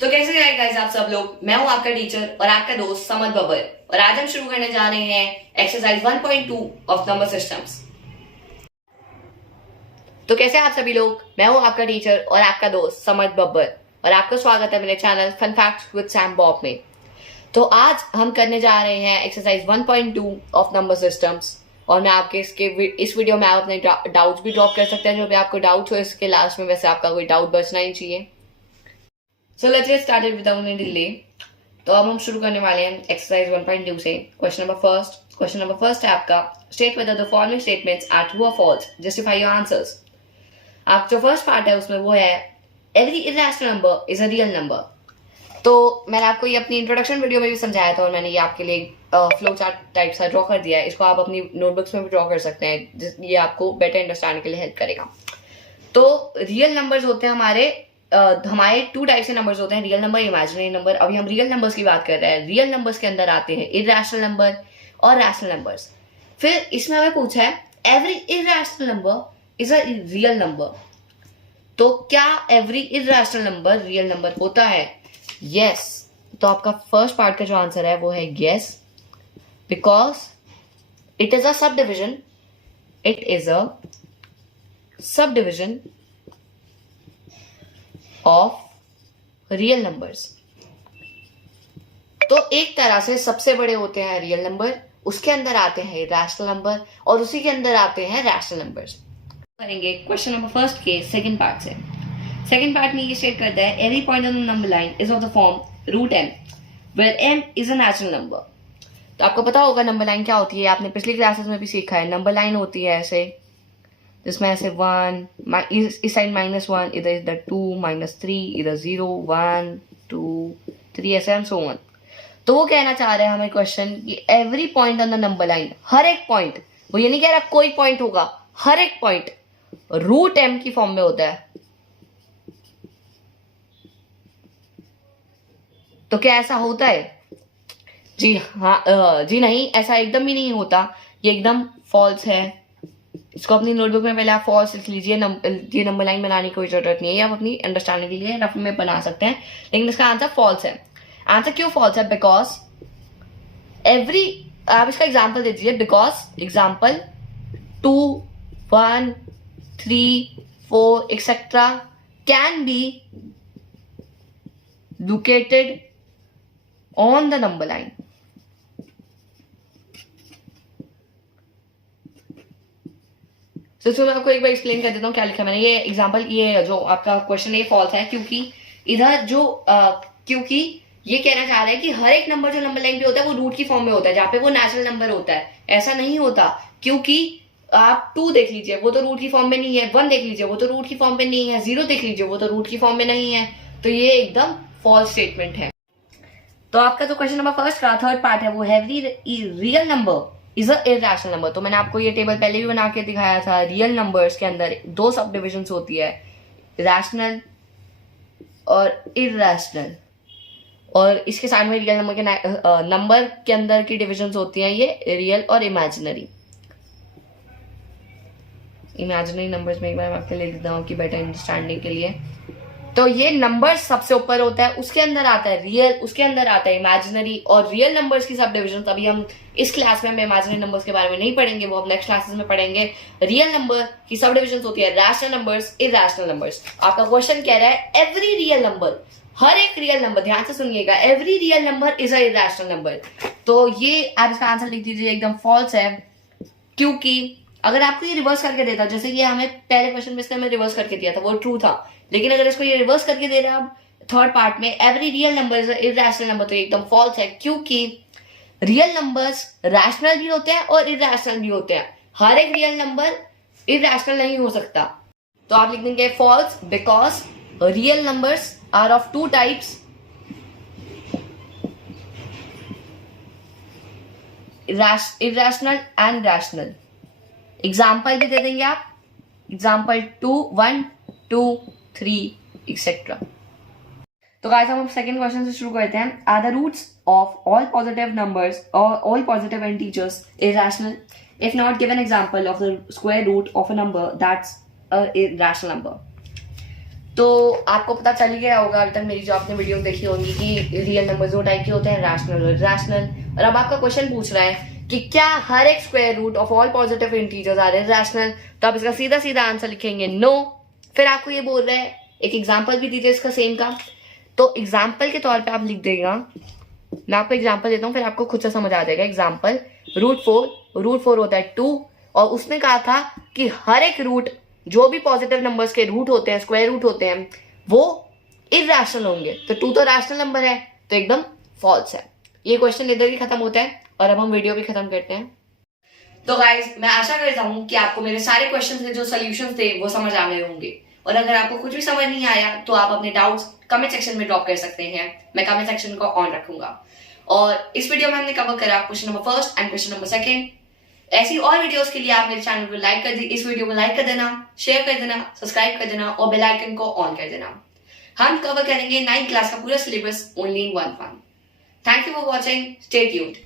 तो कैसे हैं गाइस आप सब लोग। मैं हूं आपका टीचर और आपका दोस्त समद बबर और आज हम शुरू करने जा रहे हैं एक्सरसाइज 1.2 ऑफ नंबर सिस्टम्स। तो कैसे हैं आप सभी लोग। मैं हूं आपका टीचर और आपका दोस्त समद बबर और आपका स्वागत है मेरे channel fun facts with Sam Bob में। तो आज हम करने जा रहे हैं एक्सरसाइज 1.2 ऑफ नंबर सिस्टम्स और मैं आपके इस वीडियो में आप अपने डाउट्स भी ड्रॉप कर सकते हैं। जो भी आपको डाउट्स हो इसके लास्ट में वैसे आपका कोई डाउट बचना ही चाहिए। So let's get started without any delay. तो अब हम शुरू करने वाले हैं एक्सरसाइज 1.2 से। क्वेश्चन नंबर फर्स्ट है आपका, state whether the following statements are true और फॉल्स, जस्टिफाई योर आंसर्स। आप जो फर्स्ट पार्ट है उसमें वो है every irrational number is a real number. तो मैंने आपको ये अपनी इंट्रोडक्शन वीडियो में भी समझाया था और मैंने ये आपके लिए फ्लो चार्ट टाइप सा ड्रॉ कर दिया है। इसको आप अपनी नोटबुक्स में भी ड्रॉ कर सकते हैं, ये आपको बेटर अंडरस्टैंड के लिए हेल्प करेगा। तो रियल नंबर्स होते हैं हमारे टू टाइप से नंबर्स होते हैं, रियल नंबर, इमेजिनरी नंबर। अभी हम रियल नंबर्स की बात कर रहे हैं। रियल नंबर्स के अंदर आते हैं इरैशनल नंबर और रैशनल नंबर्स। फिर इसमें हमें पूछा है every irrational number is a real number. तो क्या every irrational number real number होता है? यस। तो आपका फर्स्ट पार्ट का जो आंसर है वो है yes, because it is a sub division of real numbers. तो एक तरह से सबसे बड़े होते हैं रियल नंबर, उसके अंदर आते हैं रैशनल नंबर और उसी के अंदर आते हैं रैशनल नंबर्स। करेंगे क्वेश्चन नंबर फर्स्ट के सेकंड पार्ट से। सेकंड पार्ट में ये स्टेट करता है every point on the number line is of the form root m where m is a natural number. तो आपको पता होगा नंबर लाइन क्या होती है, आपने पिछली क्लासेस में भी सीखा है। नंबर लाइन होती है ऐसे, जिसमें ऐसे 1 इस साइड -1, इधर इधर 2 -3, इधर 0 1 2 3 ऐसे एंड सो ऑन। तो वो कहना चाह रहे हैं हमें क्वेश्चन कि every point on the number line, हर एक पॉइंट, वो ये नहीं कह रहा कोई पॉइंट होगा, हर एक पॉइंट रूट m की फॉर्म में होता है। तो क्या ऐसा होता है? जी हाँ, जी नहीं, ऐसा एकदम भी नहीं होता। ये एकदम फॉल्स है। इसको अपनी नोटबुक में पहले आप फॉल्स लिख लीजिए। ये नंबर लाइन बनाने की कोई जरूरत नहीं है, आप अपनी अंडरस्टैंडिंग के लिए रफ में बना सकते हैं, लेकिन इसका आंसर फॉल्स है। आंसर क्यों फॉल्स है? बिकॉज आप इसका एग्जाम्पल दे दीजिए। Because example 2 1 3 4 etcetera can be located on the number line। तो मैं आपको एक बार एक्सप्लेन कर देता हूँ क्या लिखा मैंने। ये एग्जांपल, ये जो आपका क्वेश्चन है फॉल्स है, क्योंकि इधर जो क्योंकि ये कहना चाह रहे हैं कि हर एक नंबर जो नंबर लाइन पे होता है वो रूट की फॉर्म में होता है, जहाँ पे वो नेचुरल नंबर होता है। ऐसा नहीं होता, क्योंकि आप 2 देख लीजिए, वो तो रूट की फॉर्म में नहीं है। 1 देख लीजिए, वो तो रूट की फॉर्म में नहीं है। 0 देख लीजिए, वो तो रूट की फॉर्म में नहीं है। तो ये एकदम फॉल्स स्टेटमेंट है। तो आपका जो क्वेश्चन नंबर फर्स्ट का थर्ड पार्ट है वो every real number is a irrational number. तो मैंने आपको ये टेबल पहले भी बना के दिखाया था। रियल नंबर्स के अंदर 2 सब डिविजन्स होती है, रैशनल और इरैशनल। और इसके साथ में रियल नंबर के नंबर के अंदर की डिविजन्स होती हैं ये रियल और इमेजिनरी। इमेजिनरी नंबर्स में एक बार मैं आपके लिए देता हूँ कि बेटर अंडरस्टैंडिंग के लिए। तो ये नंबर सबसे ऊपर होता है, उसके अंदर आता है रियल, उसके अंदर आता है इमेजिनरी और रियल नंबर्स की सब डिविजन। अभी हम इस क्लास में इमेजिनरी नंबर्स के बारे में नहीं पढ़ेंगे, वो हम नेक्स्ट क्लासेस में पढ़ेंगे। रियल नंबर की सब डिविजन होती है रैशनल नंबर्स, इरैशनल नंबर्स। आपका क्वेश्चन कह रहा है एवरी रियल नंबर, हर एक रियल नंबर, ध्यान से सुनिएगा, every real number is a irrational number. तो ये आप इसका आंसर लिख दीजिए, एकदम फॉल्स है। क्योंकि अगर आपको ये रिवर्स करके देता, जैसे ये हमें पहले क्वेश्चन में इसने हमें रिवर्स करके दिया था, वो ट्रू था, लेकिन अगर इसको ये रिवर्स करके दे रहा है अब थर्ड पार्ट में every real number is irrational number, तो एकदम फॉल्स है। क्योंकि रियल नंबर्स रैशनल भी होते हैं और इरैशनल भी होते हैं। हर एक रियल नंबर इरैशनल नहीं हो सकता। तो आप लिख देंगे false, because real numbers are of 2 types, irrational and rational. Example भी दे देंगे आप, एग्जाम्पल 2 1 2 3 एक्सेट्रा। तो गाइस हम सेकंड क्वेश्चन से शुरू करते हैं। Are the roots of all positive numbers और all positive integers irrational? If not, give an example of the square root of a number that's a irrational number. तो आपको पता चल ही गया होगा अभी तक मेरी जो आपने वीडियो देखी होगी कि रियल नंबर दो टाइप के होते हैं, रैशनल और इरैशनल। और अब आपका क्वेश्चन पूछ रहा है कि क्या हर एक square root of all positive integers are irrational, तो आप इसका सीधा सीधा आंसर लिखेंगे नो। फिर आपको ये बोल रहा है एक एग्जाम्पल भी दीजिए इसका सेम का, तो एग्जाम्पल के तौर पे आप लिख देगा, मैं आपको एग्जाम्पल देता हूँ फिर आपको खुद से समझ आ जाएगा। एग्जाम्पल रूट फोर होता है 2, और उसने कहा था कि हर एक रूट जो भी पॉजिटिव नंबर्स के रूट होते हैं, स्क्वायर रूट होते हैं, वो इरैशनल होंगे। तो 2 तो रैशनल नंबर है, तो एकदम फॉल्स है। ये क्वेश्चन इधर ही खत्म होता है और अब हम वीडियो भी खत्म करते हैं। तो गाइज मैं आशा करता हूँ कि आपको मेरे सारे क्वेश्चंस के जो सॉल्यूशंस थे वो समझ आ गए होंगे, और अगर आपको कुछ भी समझ नहीं आया तो आप अपने डाउट्स कमेंट सेक्शन में ड्रॉप कर सकते हैं। मैं कमेंट सेक्शन को ऑन रखूंगा। और इस वीडियो में हमने कवर करा question number first and question number second. ऐसी और वीडियोस के लिए आप मेरे चैनल को लाइक कर इस वीडियो को लाइक कर देना, शेयर कर देना, सब्सक्राइब कर देना और बेल आइकन को ऑन कर देना। हम कवर करेंगे 9th क्लास का पूरा syllabus only in 1 month। Thank you for watching, stay tuned.